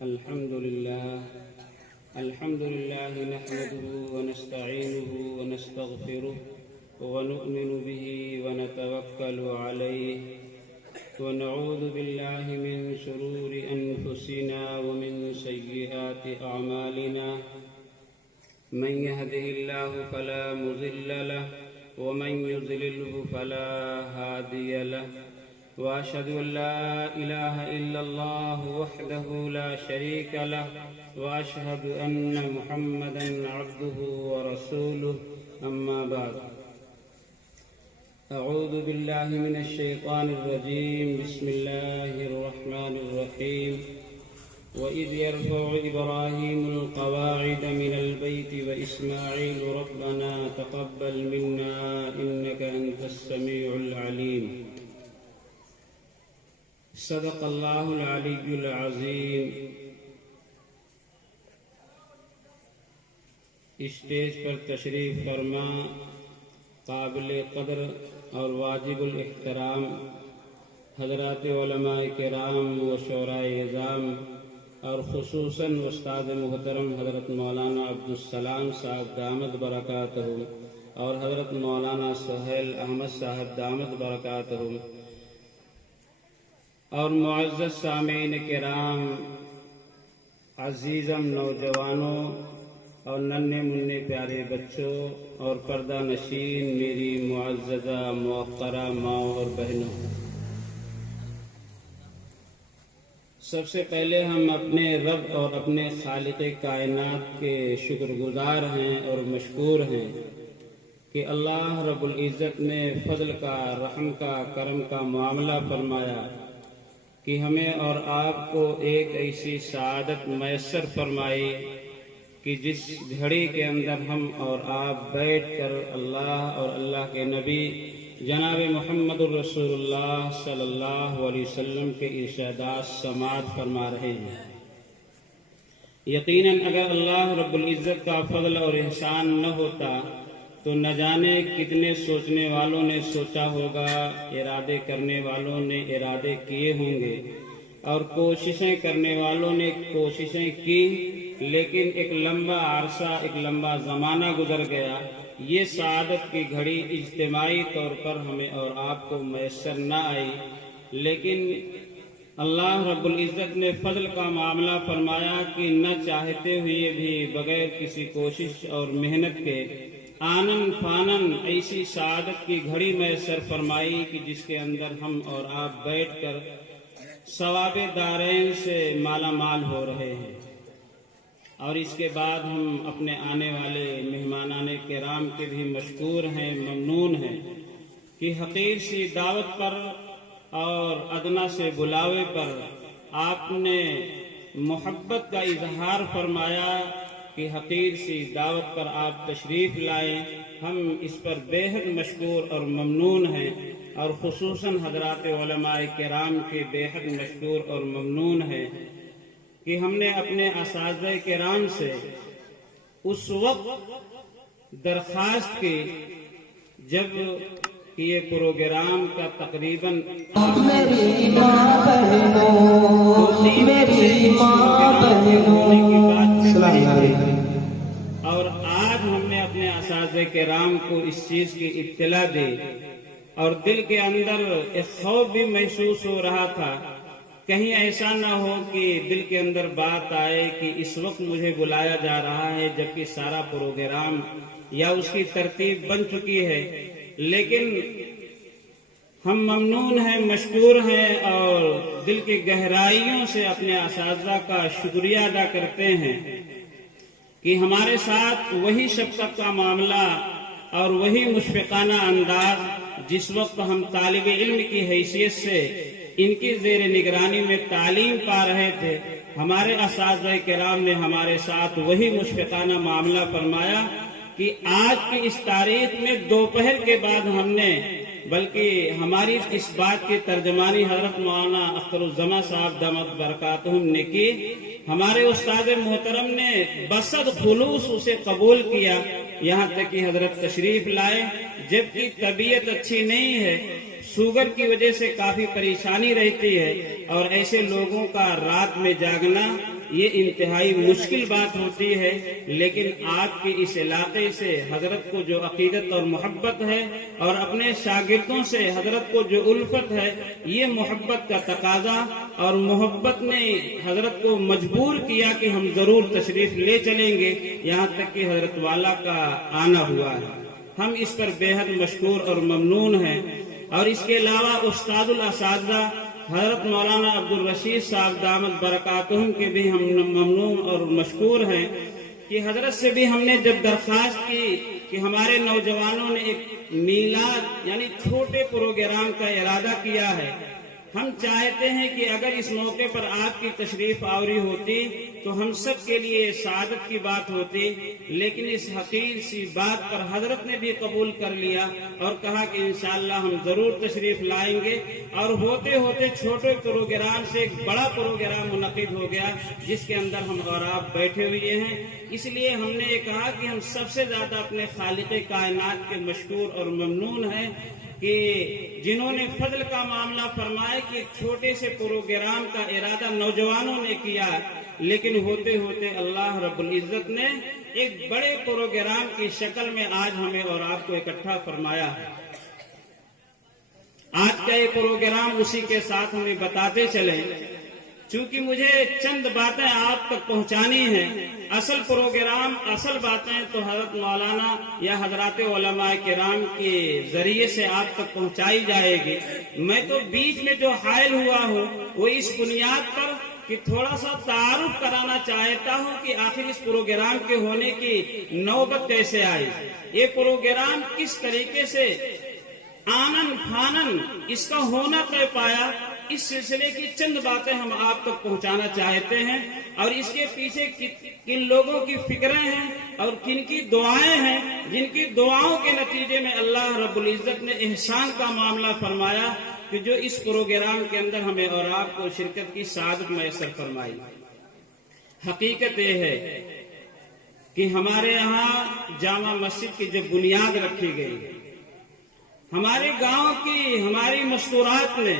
الحمد لله نحمده ونستعينه ونستغفره ونؤمن به ونتوكل عليه ونعوذ بالله من شرور أنفسنا ومن سيئات أعمالنا من يهده الله فلا مضل له ومن يضلله فلا هادي له وأشهد أن لا إله إلا الله وحده لا شريك له وأشهد أن محمدا عبده ورسوله أما بعد أعوذ بالله من الشيطان الرجيم بسم الله الرحمن الرحيم وإذ يرفع إبراهيم القواعد من البيت وإسماعيل ربنا تقبل منا إنك أنت السميع العليم صدق اللہ العلی العظیم۔ اسٹیج پر تشریف فرما قابل قدر اور واجب الاحترام حضرات علماء کرام و شعراء اعظام اور خصوصاً استاد محترم حضرت مولانا عبدالسلام صاحب دامت برکاتہ اور حضرت مولانا سہیل احمد صاحب دامت برکاتہ اور معزز سامعین کرام، عزیزم نوجوانوں اور ننھے منھے پیارے بچوں اور پردہ نشین میری معززہ موقرہ ماں اور بہنوں، سب سے پہلے ہم اپنے رب اور اپنے خالق کائنات کے شکر گزار ہیں اور مشکور ہیں کہ اللہ رب العزت نے فضل کا، رحم کا، کرم کا معاملہ فرمایا کہ ہمیں اور آپ کو ایک ایسی سعادت میسر فرمائی کہ جس گھڑی کے اندر ہم اور آپ بیٹھ کر اللہ اور اللہ کے نبی جناب محمد الرسول اللہ صلی اللہ علیہ وسلم کے ارشادات سماعت فرما رہے ہیں۔ یقیناً اگر اللہ رب العزت کا فضل اور احسان نہ ہوتا تو نہ جانے کتنے سوچنے والوں نے سوچا ہوگا، ارادے کرنے والوں نے ارادے کیے ہوں گے اور کوششیں کرنے والوں نے کوششیں کی، لیکن ایک لمبا عرصہ، ایک لمبا زمانہ گزر گیا، یہ سعادت کی گھڑی اجتماعی طور پر ہمیں اور آپ کو میسر نہ آئی۔ لیکن اللہ رب العزت نے فضل کا معاملہ فرمایا کہ نہ چاہتے ہوئے بھی بغیر کسی کوشش اور محنت کے آنن فانن ایسی سعادت کی گھڑی میسر فرمائی کہ جس کے اندر ہم اور آپ بیٹھ کر ثواب دارین سے مالا مال ہو رہے ہیں۔ اور اس کے بعد ہم اپنے آنے والے مہمانان کرام کے بھی مشکور ہیں، ممنون ہیں کہ حقیر سی دعوت پر اور ادنا سے بلاوے پر آپ نے محبت کا اظہار فرمایا کہ حقیر سی دعوت پر آپ تشریف لائیں، ہم اس پر بے حد مشکور اور ممنون ہیں، اور خصوصاً حضرات علماء کرام کے بے حد مشکور اور ممنون ہیں کہ ہم نے اپنے اساتذہ کرام سے اس وقت درخواست کی جب یہ پروگرام کا تقریباً اور آج ہم نے اپنے اساتذہ کرام کو اس چیز کی اطلاع دی اور دل کے اندر ایک خوف بھی محسوس ہو رہا تھا، کہیں ایسا نہ ہو کہ دل کے اندر بات آئے کہ اس وقت مجھے بلایا جا رہا ہے جبکہ سارا پروگرام یا اس کی ترتیب بن چکی ہے۔ لیکن ہم ممنون ہیں، مشکور ہیں اور دل کی گہرائیوں سے اپنے اساتذہ کا شکریہ ادا کرتے ہیں کہ ہمارے ساتھ وہی شفقت کا معاملہ اور وہی مشفقانہ انداز جس وقت ہم طالب علم کی حیثیت سے ان کی زیر نگرانی میں تعلیم پا رہے تھے، ہمارے اساتذہ کرام نے ہمارے ساتھ وہی مشفقانہ معاملہ فرمایا کہ آج کی اس تاریخ میں دوپہر کے بعد ہم نے، بلکہ ہماری اس بات کی ترجمانی حضرت مولانا اختر الزما صاحب دامت برکاتہم نے کی، ہمارے استاد محترم نے بصد خلوص اسے قبول کیا، یہاں تک کہ حضرت تشریف لائے جبکہ طبیعت اچھی نہیں ہے، شوگر کی وجہ سے کافی پریشانی رہتی ہے، اور ایسے لوگوں کا رات میں جاگنا یہ انتہائی مشکل بات ہوتی ہے، لیکن آپ کے اس علاقے سے حضرت کو جو عقیدت اور محبت ہے اور اپنے شاگردوں سے حضرت کو جو الفت ہے، یہ محبت کا تقاضا اور محبت نے حضرت کو مجبور کیا کہ ہم ضرور تشریف لے چلیں گے، یہاں تک کہ حضرت والا کا آنا ہوا ہے۔ ہم اس پر بے حد مشکور اور ممنون ہیں۔ اور اس کے علاوہ استاد الاساتذہ حضرت مولانا عبدالرشید صاحب دامت برکاتہم کے بھی ہم ممنون اور مشکور ہیں کہ حضرت سے بھی ہم نے جب درخواست کی کہ ہمارے نوجوانوں نے ایک میلاد یعنی چھوٹے پروگرام کا ارادہ کیا ہے، ہم چاہتے ہیں کہ اگر اس موقع پر آپ کی تشریف آوری ہوتی تو ہم سب کے لیے سعادت کی بات ہوتی، لیکن اس حقیر سی بات پر حضرت نے بھی قبول کر لیا اور کہا کہ انشاءاللہ ہم ضرور تشریف لائیں گے، اور ہوتے ہوتے چھوٹے پروگرام سے ایک بڑا پروگرام منعقد ہو گیا جس کے اندر ہم اور آپ بیٹھے ہوئے ہیں۔ اس لیے ہم نے یہ کہا کہ ہم سب سے زیادہ اپنے خالق کائنات کے مشکور اور ممنون ہیں کہ جنہوں نے فضل کا معاملہ فرمایا کہ ایک چھوٹے سے پروگرام کا ارادہ نوجوانوں نے کیا، لیکن ہوتے ہوتے اللہ رب العزت نے ایک بڑے پروگرام کی شکل میں آج ہمیں اور آپ کو اکٹھا فرمایا ہے۔ آج کا یہ پروگرام اسی کے ساتھ ہمیں بتاتے چلیں، چونکہ مجھے چند باتیں آپ تک پہنچانی ہیں۔ اصل پروگرام، اصل باتیں تو حضرت مولانا یا حضرات علماء کرام کے ذریعے سے آپ تک پہنچائی جائے گی۔ میں تو بیچ میں جو حائل ہوا ہوں وہ اس بنیاد پر کہ تھوڑا سا تعارف کرانا چاہتا ہوں کہ آخر اس پروگرام کے ہونے کی نوبت کیسے آئی، یہ پروگرام کس طریقے سے آنن فانن اس کا ہونا طے پایا۔ اس سلسلے کی چند باتیں ہم آپ تک پہنچانا چاہتے ہیں، اور اس کے پیچھے کن لوگوں کی فکریں ہیں اور کن کی دعائیں ہیں، جن کی دعاؤں کے نتیجے میں اللہ رب العزت نے احسان کا معاملہ فرمایا کہ جو اس پروگرام کے اندر ہمیں اور آپ کو شرکت کی سعادت میسر فرمائی۔ حقیقت یہ ہے کہ ہمارے یہاں جامع مسجد کی جب بنیاد رکھی گئی، ہمارے گاؤں کی ہماری مستورات نے،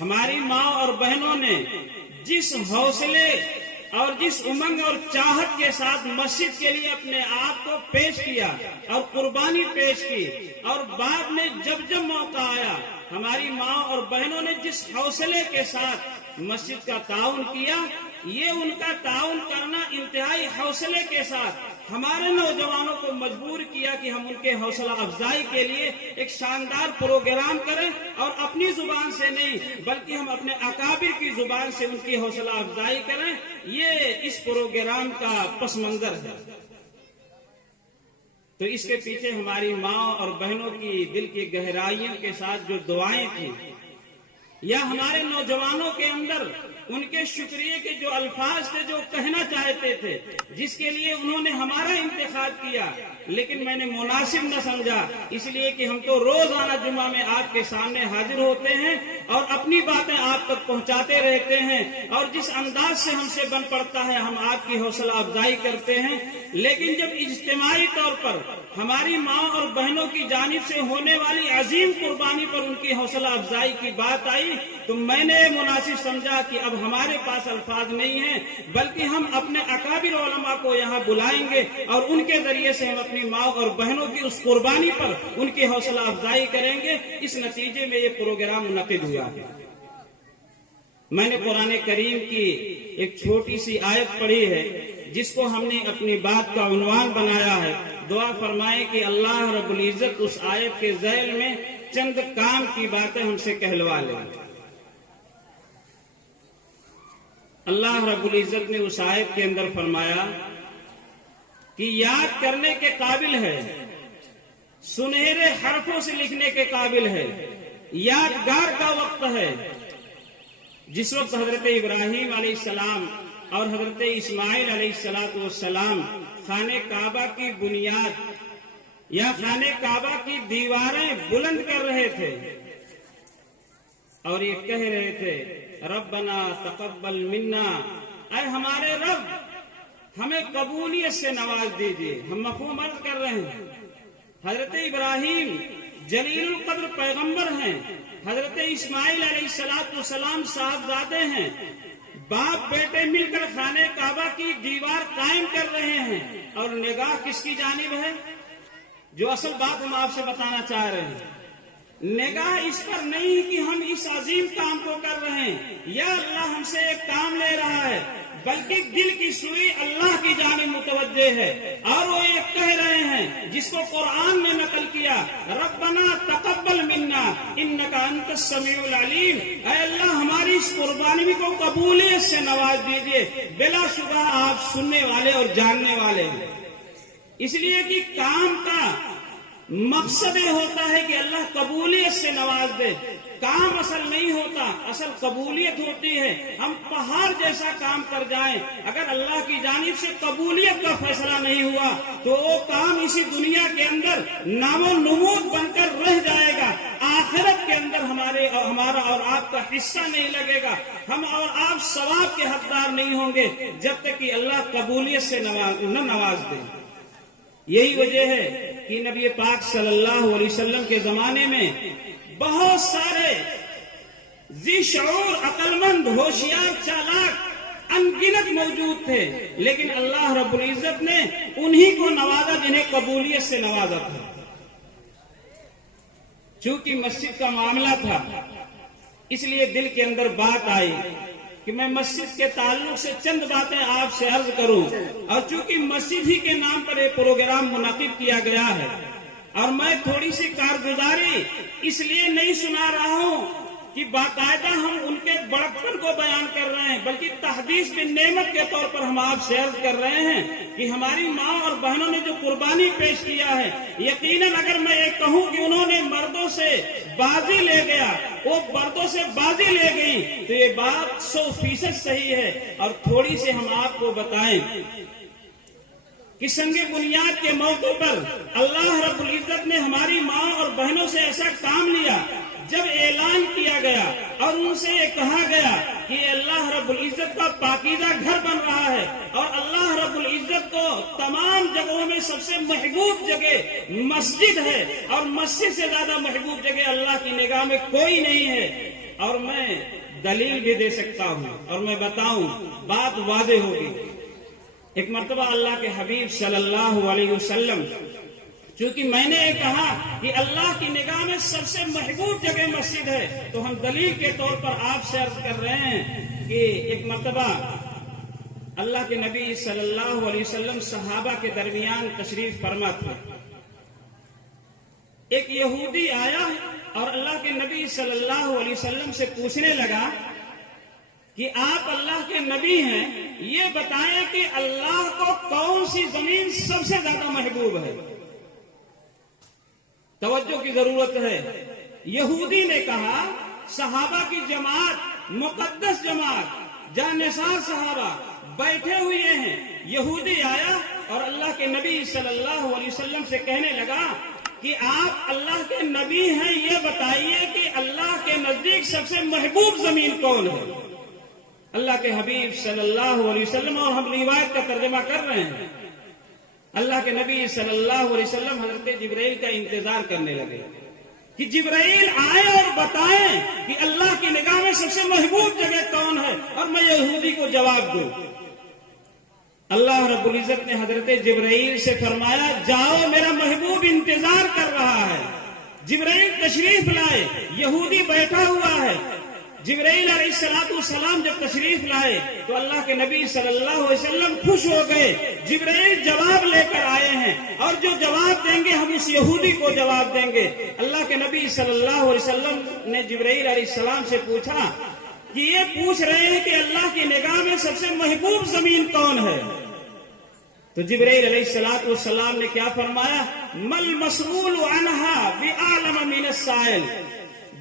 ہماری ماں اور بہنوں نے جس حوصلے اور جس امنگ اور چاہت کے ساتھ مسجد کے لیے اپنے آپ کو پیش کیا اور قربانی پیش کی، اور بعد میں جب جب موقع آیا ہماری ماں اور بہنوں نے جس حوصلے کے ساتھ مسجد کا تعاون کیا، یہ ان کا تعاون کرنا انتہائی حوصلے کے ساتھ ہمارے نوجوانوں کو مجبور کیا کہ ہم ان کے حوصلہ افزائی کے لیے ایک شاندار پروگرام کریں، اور اپنی زبان سے نہیں بلکہ ہم اپنے اکابر کی زبان سے ان کی حوصلہ افزائی کریں۔ یہ اس پروگرام کا پس منظر ہے۔ تو اس کے پیچھے ہماری ماں اور بہنوں کی دل کی گہرائیوں کے ساتھ جو دعائیں تھیں، یا ہمارے نوجوانوں کے اندر ان کے شکریہ کے جو الفاظ تھے جو کہنا چاہتے تھے، جس کے لیے انہوں نے ہمارا انتخاب کیا، لیکن میں نے مناسب نہ سمجھا، اس لیے کہ ہم تو روزانہ جمعہ میں آپ کے سامنے حاضر ہوتے ہیں اور اپنی باتیں آپ تک پہنچاتے رہتے ہیں، اور جس انداز سے ہم سے بن پڑتا ہے ہم آپ کی حوصلہ افزائی کرتے ہیں، لیکن جب اجتماعی طور پر ہماری ماں اور بہنوں کی جانب سے ہونے والی عظیم قربانی پر ان کی حوصلہ افزائی کی بات آئی تو میں نے مناسب سمجھا کہ اب ہمارے پاس الفاظ نہیں ہیں، بلکہ ہم اپنے اکابر علماء کو یہاں بلائیں گے اور ان کے ذریعے سے ہم اپنی ماں اور بہنوں کی اس قربانی پر ان کی حوصلہ افزائی کریں گے۔ اس نتیجے میں یہ پروگرام منعقد ہوا ہے۔ میں نے قرآن کریم کی ایک چھوٹی سی آیت پڑھی ہے جس کو ہم نے اپنی بات کا عنوان بنایا ہے۔ دعا فرمائے کہ اللہ رب العزت اس آیت کے ذیل میں چند کام کی باتیں ہم سے کہلوا لیں۔ اللہ رب العزت نے اس آیت کے اندر فرمایا کہ یاد کرنے کے قابل ہے، سنہرے حرفوں سے لکھنے کے قابل ہے، یادگار کا وقت ہے، جس وقت حضرت ابراہیم علیہ السلام اور حضرت اسماعیل علیہ السلام خانہ کعبہ کی بنیاد یا خانہ کعبہ کی دیواریں بلند کر رہے تھے اور یہ کہہ رہے تھے ربنا تقبل منا، اے ہمارے رب ہمیں قبولیت سے نواز دیجیے۔ ہم مفہوم عرض کر رہے ہیں، حضرت ابراہیم جلیل القدر پیغمبر ہیں، حضرت اسماعیل علیہ السلام صاحبزادے ہیں، باپ بیٹے مل کر خانے کعبہ کی دیوار قائم کر رہے ہیں، اور نگاہ کس کی جانب ہے؟ جو اصل بات ہم آپ سے بتانا چاہ رہے ہیں، نگاہ اس پر نہیں کہ ہم اس عظیم کام کو کر رہے ہیں یا اللہ ہم سے ایک کام لے رہا ہے، بلکہ دل کی سوئی اللہ کی جانب متوجہ ہے، اور وہ یہ کہہ رہے ہیں جس کو قرآن نے نقل کیا، ربنا تقبل منا انک انت السمیع العلیم، اے اللہ ہماری اس قربانی کو قبولیت سے نواز دیجئے، بلا شبہ آپ سننے والے اور جاننے والے ہیں۔ اس لیے کہ کام کا مقصد یہ ہوتا ہے کہ اللہ قبولیت سے نواز دے، کام اصل نہیں ہوتا، اصل قبولیت ہوتی ہے۔ ہم پہاڑ جیسا کام کر جائیں، اگر اللہ کی جانب سے قبولیت کا فیصلہ نہیں ہوا تو وہ کام اسی دنیا کے اندر نام و نمود بن کر رہ جائے گا، آخرت کے اندر ہمارا اور آپ کا حصہ نہیں لگے گا، ہم اور آپ ثواب کے حقدار نہیں ہوں گے جب تک کہ اللہ قبولیت سے نہ نواز دے۔ یہی وجہ ہے کہ نبی پاک صلی اللہ علیہ وسلم کے زمانے میں بہت سارے ذی شعور، عقل مند، ہوشیار، چالاک ان گنت موجود تھے، لیکن اللہ رب العزت نے انہی کو نوازا جنہیں قبولیت سے نوازا تھا۔ چونکہ مسجد کا معاملہ تھا، اس لیے دل کے اندر بات آئی کہ میں مسجد کے تعلق سے چند باتیں آپ سے عرض کروں، اور چونکہ مسجد ہی کے نام پر یہ پروگرام منعقد کیا گیا ہے، اور میں تھوڑی سی کارگزاری اس لیے نہیں سنا رہا ہوں کہ باقاعدہ ہم ان کے بڑکپن کو بیان کر رہے ہیں، بلکہ تحدیث بن نعمت کے طور پر ہم آپ سے عرض کر رہے ہیں کہ ہماری ماں اور بہنوں نے جو قربانی پیش کیا ہے، یقیناً اگر میں یہ کہوں کہ انہوں نے مردوں سے بازی لے گیا، وہ مردوں سے بازی لے گئی، تو یہ بات 100% صحیح ہے۔ اور تھوڑی سی ہم آپ کو بتائیں کہ سنگ بنیاد کے موقع پر اللہ رب العزت نے ہماری ماں اور بہنوں سے ایسا کام لیا، جب اعلان کیا گیا اور ان سے یہ کہا گیا کہ اللہ رب العزت کا پاکیزہ گھر بن رہا ہے، اور اللہ رب العزت کو تمام جگہوں میں سب سے محبوب جگہ مسجد ہے، اور مسجد سے زیادہ محبوب جگہ اللہ کی نگاہ میں کوئی نہیں ہے۔ اور میں دلیل بھی دے سکتا ہوں اور میں بتاؤں، بات واضح ہوگی۔ ایک مرتبہ اللہ کے حبیب صلی اللہ علیہ وسلم، چونکہ میں نے یہ کہا کہ اللہ کی نگاہ میں سب سے محبوب جگہ مسجد ہے، تو ہم دلیل کے طور پر آپ سے عرض کر رہے ہیں کہ ایک مرتبہ اللہ کے نبی صلی اللہ علیہ وسلم صحابہ کے درمیان تشریف فرما تھے۔ ایک یہودی آیا اور اللہ کے نبی صلی اللہ علیہ وسلم سے پوچھنے لگا کہ آپ اللہ کے نبی ہیں، یہ بتائیں کہ اللہ کو کون سی زمین سب سے زیادہ محبوب ہے؟ توجہ کی ضرورت ہے۔ یہودی نے کہا صحابہ کی جماعت، مقدس جماعت، جانثار صحابہ بیٹھے ہوئے ہیں۔ یہودی آیا اور اللہ کے نبی صلی اللہ علیہ وسلم سے کہنے لگا کہ آپ اللہ کے نبی ہیں، یہ بتائیے کہ اللہ کے نزدیک سب سے محبوب زمین کون ہے؟ اللہ کے حبیب صلی اللہ علیہ وسلم، اور ہم روایت کا ترجمہ کر رہے ہیں، اللہ کے نبی صلی اللہ علیہ وسلم حضرت جبرائیل کا انتظار کرنے لگے کہ جبرائیل آئے اور بتائیں کہ اللہ کی نگاہ میں سب سے محبوب جگہ کون ہے، اور میں یہودی کو جواب دوں۔ اللہ رب العزت نے حضرت جبرائیل سے فرمایا، جاؤ میرا محبوب انتظار کر رہا ہے۔ جبرائیل تشریف لائے، یہودی بیٹھا ہوا ہے۔ جبرائیل علیہ السلام جب تشریف لائے تو اللہ کے نبی صلی اللہ علیہ وسلم خوش ہو گئے۔ جبرائیل جواب لے کر آئے ہیں، اور جو جواب دیں گے ہم اس یہودی کو جواب دیں گے۔ اللہ کے نبی صلی اللہ علیہ وسلم نے جبرائیل علیہ السلام سے پوچھا کہ یہ پوچھ رہے ہیں کہ اللہ کی نگاہ میں سب سے محبوب زمین کون ہے؟ تو جبرائیل علیہ السلام نے کیا فرمایا؟ مل مسئول عنہا بعالم من السائل،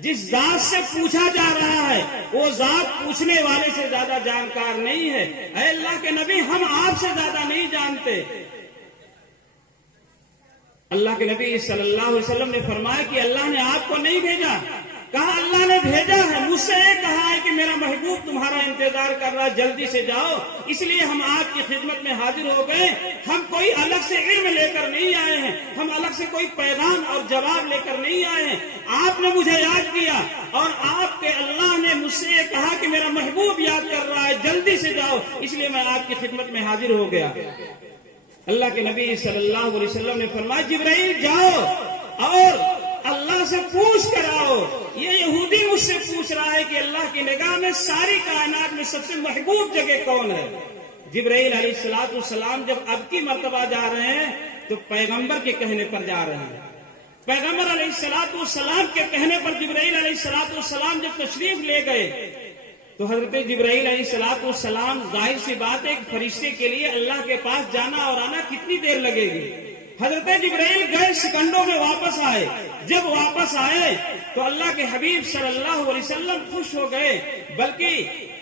جس ذات سے پوچھا جا رہا ہے وہ ذات پوچھنے والے سے زیادہ جانکار نہیں ہے۔ اے اللہ کے نبی، ہم آپ سے زیادہ نہیں جانتے۔ اللہ کے نبی صلی اللہ علیہ وسلم نے فرمایا کہ اللہ نے آپ کو نہیں بھیجا۔ کہا اللہ نے بھیجا ہے، مجھ سے یہ کہا ہے کہ میرا محبوب تمہارا انتظار کر رہا ہے، جلدی سے جاؤ، اس لیے ہم آپ کی خدمت میں حاضر ہو گئے۔ ہم کوئی الگ سے علم لے کر نہیں آئے ہیں، ہم الگ سے کوئی پیغام اور جواب لے کر نہیں آئے ہیں۔ آپ نے مجھے یاد کیا اور آپ کے اللہ نے مجھ سے یہ کہا کہ میرا محبوب یاد کر رہا ہے، جلدی جاؤ، اس لیے میں آپ کی خدمت میں حاضر ہو گیا۔ اللہ کے نبی صلی اللہ علیہ وسلم نے فرمایا جبرائیل جاؤ اور اللہ سے پوچھ کر آؤ۔ یہ یہودی مجھ سے پوچھ رہا ہے کہ اللہ کی نگاہ میں ساری کائنات میں سب سے محبوب جگہ کون ہے؟ جبرائیل علیہ السلام جب اب کی مرتبہ جا رہے ہیں تو پیغمبر کے کہنے پر جا رہے ہیں۔ پیغمبر علیہ السلام کے کہنے پر جبرائیل علیہ السلام جب تشریف لے گئے تو حضرت جبرائیل علیہ السلام ظاہر سی بات ہے ایک فرشتے کے لیے اللہ کے پاس جانا اور آنا کتنی دیر لگے گی؟ حضرت جبرائیل گئے، سیکنڈوں میں واپس آئے۔ جب واپس آئے تو اللہ کے حبیب صلی اللہ علیہ وسلم خوش ہو گئے، بلکہ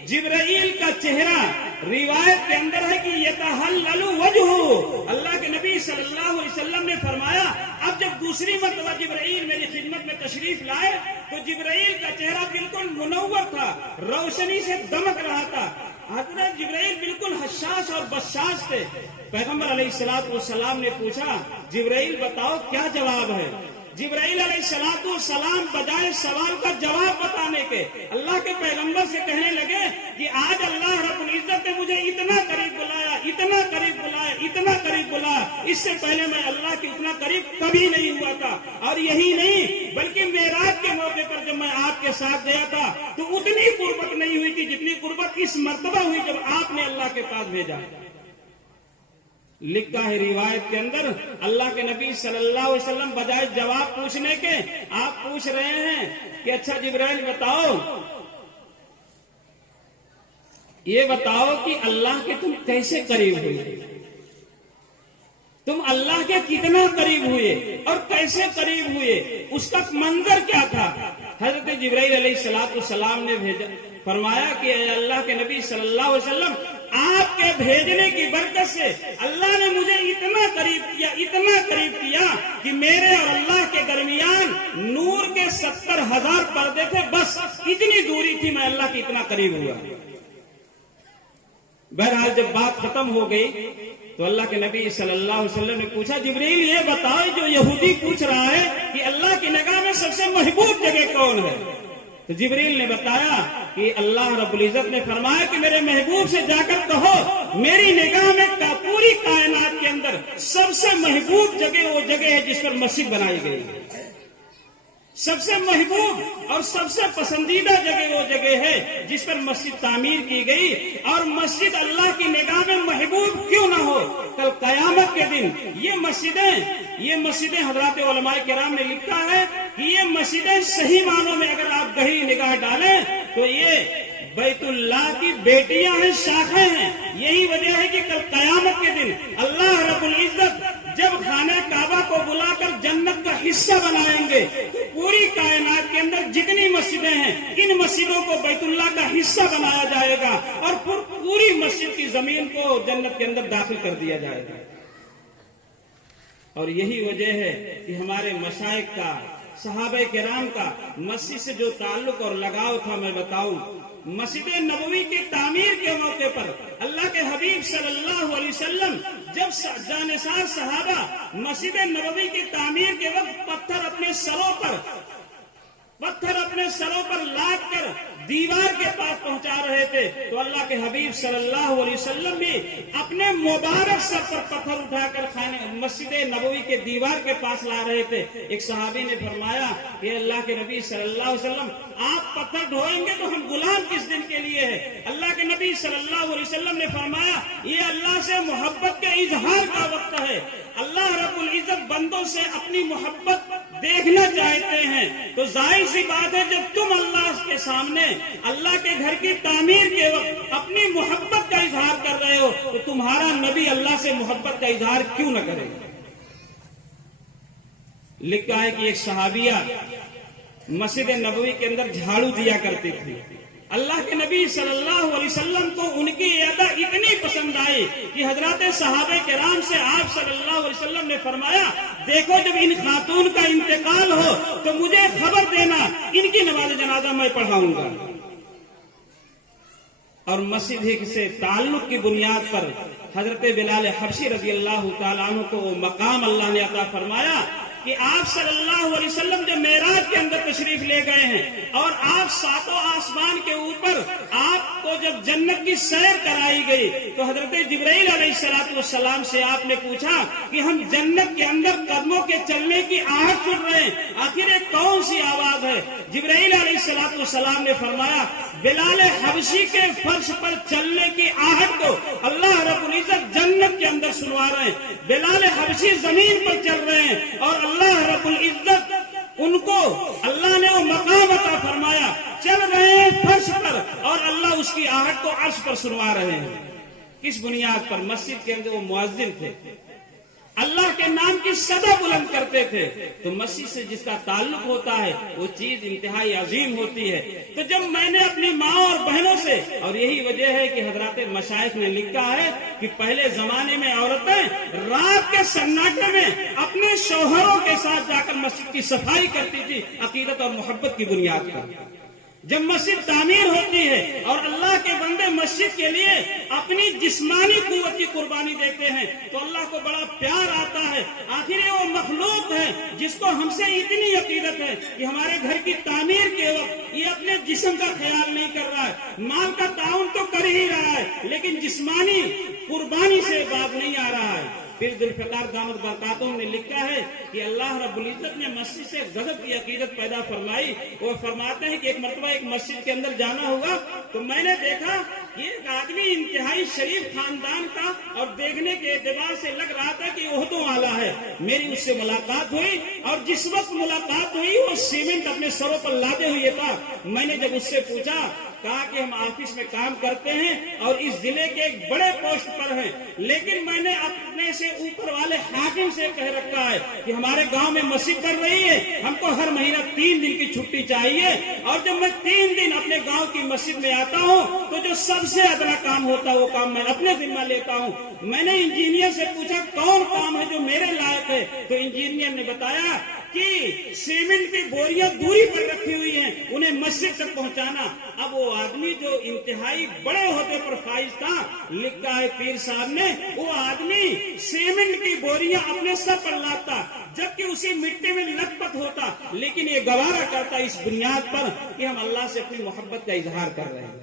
جبرائیل کا چہرہ روایت کے اندر ہے کہ یتہلل وجہہ، اللہ کے نبی صلی اللہ علیہ وسلم نے فرمایا اب جب دوسری مرتبہ جبرائیل میری خدمت میں تشریف لائے تو جبرائیل کا چہرہ بالکل منور تھا، روشنی سے دمک رہا تھا۔ حضرت جبرائیل بالکل حساس اور بشاش تھے۔ پیغمبر علیہ السلام نے پوچھا جبرائیل بتاؤ کیا جواب ہے؟ جبرائیل علیہ السلام بجائے سوال کا جواب بتانے کے اللہ کے پیغمبر سے کہنے لگے کہ آج اللہ رب العزت نے مجھے اتنا قریب بلایا، اتنا قریب بلایا، اتنا قریب بلایا، اس سے پہلے میں اللہ کے اتنا قریب کبھی نہیں ہوا تھا۔ اور یہی نہیں بلکہ معراج کے موقع پر جب میں آپ کے ساتھ گیا تھا تو اتنی قربت نہیں ہوئی تھی جتنی قربت اس مرتبہ ہوئی جب آپ نے اللہ کے پاس بھیجا۔ لکھا ہے روایت کے اندر اللہ کے نبی صلی اللہ علیہ وسلم بجائے جواب پوچھنے کے آپ پوچھ رہے ہیں کہ اچھا جبرائیل بتاؤ، یہ بتاؤ کہ اللہ کے تم کیسے قریب ہوئے، تم اللہ کے کتنا قریب ہوئے اور کیسے قریب ہوئے، اس کا منظر کیا تھا؟ حضرت جبرائیل علیہ السلام نے بھیجا، فرمایا کہ اے اللہ کے نبی صلی اللہ علیہ وسلم آپ کے بھیجنے کی برکت سے اللہ نے مجھے اتنا قریب کیا کہ میرے اور اللہ کے درمیان نور کے 70,000 پردے تھے، بس اتنی دوری تھی، میں اللہ کی اتنا قریب ہوا۔ بہرحال جب بات ختم ہو گئی تو اللہ کے نبی صلی اللہ علیہ وسلم نے پوچھا جبرائیل یہ بتاؤ جو یہودی پوچھ رہا ہے کہ اللہ کی نگاہ میں سب سے محبوب جگہ کون ہے؟ تو جبرائیل نے بتایا کہ اللہ رب العزت نے فرمایا کہ میرے محبوب سے جا کر کہو میری نگاہ میں پوری کائنات کے اندر سب سے محبوب جگہ وہ جگہ ہے جس پر مسجد بنائی گئی ہے، سب سے محبوب اور سب سے پسندیدہ جگہ وہ جگہ ہے جس پر مسجد تعمیر کی گئی۔ اور مسجد اللہ کی نگاہ میں محبوب کیوں نہ ہو، کل قیامت کے دن یہ مسجدیں حضرات علماء کرام نے لکھا ہے کہ یہ مسجدیں صحیح معنوں میں اگر آپ گہری نگاہ ڈالیں تو یہ بیت اللہ کی بیٹیاں ہیں، شاخیں ہیں۔ یہی وجہ ہے کہ کل قیامت کے دن اللہ رب العزت جب خانہ کعبہ کو بلا کر جنت کا حصہ بنائیں گے تو پوری کائنات کے اندر جتنی مسجدیں ہیں ان مسجدوں کو بیت اللہ کا حصہ بنایا جائے گا اور پوری مسجد کی زمین کو جنت کے اندر داخل کر دیا جائے گا۔ اور یہی وجہ ہے کہ ہمارے مشائخ کا، صحابہ کرام کا مسجد سے جو تعلق اور لگاؤ تھا، میں بتاؤں مسجد نبوی کی تعمیر کے موقع پر اللہ کے حبیب صلی اللہ علیہ وسلم جب جانثار صحابہ مسجد نبوی کی تعمیر کے وقت پتھر اپنے سروں پر لاد کر دیوار کے پاس پہنچا رہے تھے تو اللہ کے حبیب صلی اللہ علیہ وسلم بھی اپنے مبارک سر پر پتھر اٹھا کر مسجد نبوی کے دیوار کے پاس لا رہے تھے۔ ایک صحابی نے فرمایا کہ اللہ کے نبی صلی اللہ علیہ وسلم آپ پتھر ڈھوئیں گے تو ہم غلام کس دن کے لیے ہے؟ اللہ کے نبی صلی اللہ علیہ وسلم نے فرمایا یہ اللہ سے محبت کے اظہار کا وقت ہے۔ اللہ رب العزت بندوں سے اپنی محبت دیکھنا چاہتے ہیں تو ظاہر سی بات ہے جب تم اللہ کے سامنے اللہ کے گھر کی تعمیر کے وقت اپنی محبت کا اظہار کر رہے ہو تو تمہارا نبی اللہ سے محبت کا اظہار کیوں نہ کرے؟ لکھا ہے کہ ایک صحابیہ مسجد نبوی کے اندر جھاڑو دیا کرتی تھی۔ اللہ کے نبی صلی اللہ علیہ وسلم کو ان کی ادا اتنی پسند آئی کہ حضرات صحابہ کرام سے آپ صلی اللہ علیہ وسلم نے فرمایا دیکھو جب ان خاتون کا انتقال ہو تو مجھے خبر دینا، ان کی نماز جنازہ میں پڑھاؤں گا۔ اور مسجد سے تعلق کی بنیاد پر حضرت بلال حبشی رضی اللہ تعالیٰ عنہ کو وہ مقام اللہ نے عطا فرمایا کہ آپ صلی اللہ علیہ وسلم جب معراج کے اندر تشریف لے گئے ہیں اور آپ ساتوں آسمان کے اوپر آپ کو جب جنت کی سیر کرائی گئی تو حضرت جبرائیل علیہ السلام سے آپ نے پوچھا کہ ہم جنت کے اندر قدموں کے چلنے کی آہٹ سن رہے ہیں، آخر ایک کون سی آواز ہے؟ جبرائیل علیہ السلام نے فرمایا بلال حبشی کے فرش پر چلنے کی آہٹ کو اللہ رب العزت جنت کے اندر سنوا رہے ہیں۔ بلال حبشی زمین پر چل رہے ہیں اور اللہ رب العزت ان کو اللہ نے وہ مقام عطا فرمایا، چل رہے ہیں فرش پر اور اللہ اس کی آہٹ کو عرش پر سنوا رہے ہیں۔ کس بنیاد پر؟ مسجد کے اندر وہ مؤذن تھے، اللہ کے نام کی صدا بلند کرتے تھے، تو مسجد سے جس کا تعلق ہوتا ہے وہ چیز انتہائی عظیم ہوتی ہے۔ تو جب میں نے اپنی ماں اور بہنوں سے، اور یہی وجہ ہے کہ حضرات مشائخ نے لکھا ہے کہ پہلے زمانے میں عورتیں رات کے سناٹے میں اپنے شوہروں کے ساتھ جا کر مسجد کی صفائی کرتی تھی عقیدت اور محبت کی بنیاد پر۔ جب مسجد تعمیر ہوتی ہے اور اللہ کے بندے مسجد کے لیے اپنی جسمانی قوت کی قربانی دیتے ہیں تو اللہ کو بڑا پیار آتا ہے۔ آخر وہ مخلوق ہے جس کو ہم سے اتنی عقیدت ہے کہ ہمارے گھر کی تعمیر کے وقت یہ اپنے جسم کا خیال نہیں کر رہا ہے، مال کا تعاون تو کر ہی رہا ہے لیکن جسمانی قربانی سے بات نہیں آ رہا ہے۔ پھر ذوالفقار دامت برکاتہم نے لکھا ہے کہ اللہ رب العزت نے مسجد سے غضب کی عقیدت پیدا فرمائی۔ وہ فرماتے ہیں کہ ایک مرتبہ ایک مسجد کے اندر جانا ہوا تو میں نے دیکھا کہ ایک آدمی انتہائی شریف خاندان کا اور دیکھنے کے اعتبار سے لگ رہا تھا کہ عہدوں والا ہے۔ میری اس سے ملاقات ہوئی اور جس وقت ملاقات ہوئی وہ سیمنٹ اپنے سروں پر لادے ہوئے تھا۔ میں نے جب اس سے پوچھا، کہا کہ ہم آفس میں کام کرتے ہیں اور اس ضلع کے ایک بڑے پوسٹ پر ہیں، لیکن میں نے اپنے سے اوپر والے حاکم سے کہہ رکھا ہے کہ ہمارے گاؤں میں مسجد بن رہی ہے، ہم کو ہر مہینہ 3 دن کی چھٹی چاہیے، اور جب میں 3 دن اپنے گاؤں کی مسجد میں آتا ہوں تو جو سب سے ادنا کام ہوتا ہے وہ کام میں اپنے ذمہ لیتا ہوں۔ میں نے انجینئر سے پوچھا کون کام ہے جو میرے لائق ہے، تو انجینئر نے بتایا کہ سیمنٹ کی بوریاں دوری پر رکھی ہوئی ہیں، انہیں مسجد تک پہنچانا۔ اب وہ آدمی جو انتہائی بڑے عہدے پر فائز تھا، لکھا ہے پیر صاحب نے، وہ آدمی سیمنٹ کی بوریاں اپنے سر پر لاتا جبکہ اسی مٹی میں لت پت ہوتا، لیکن یہ گوارا کرتا اس بنیاد پر کہ ہم اللہ سے اپنی محبت کا اظہار کر رہے ہیں۔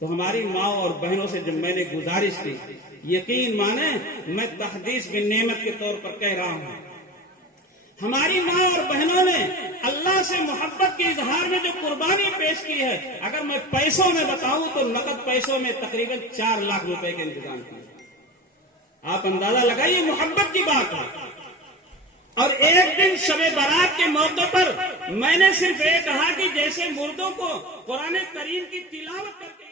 تو ہماری ماں اور بہنوں سے جب میں نے گزارش کی، یقین مانے میں تحدیث بن نعمت کے طور پر کہہ رہا ہوں، ہماری ماں اور بہنوں نے اللہ سے محبت کے اظہار میں جو قربانی پیش کی ہے، اگر میں پیسوں میں بتاؤں تو نقد پیسوں میں تقریباً 4 لاکھ روپے کا انتظام کیا۔ آپ اندازہ لگائیے، محبت کی بات ہے۔ اور ایک دن شب برات کے موقع پر میں نے صرف یہ کہا کہ جیسے مردوں کو قرآن کریم کی تلاوت کر کے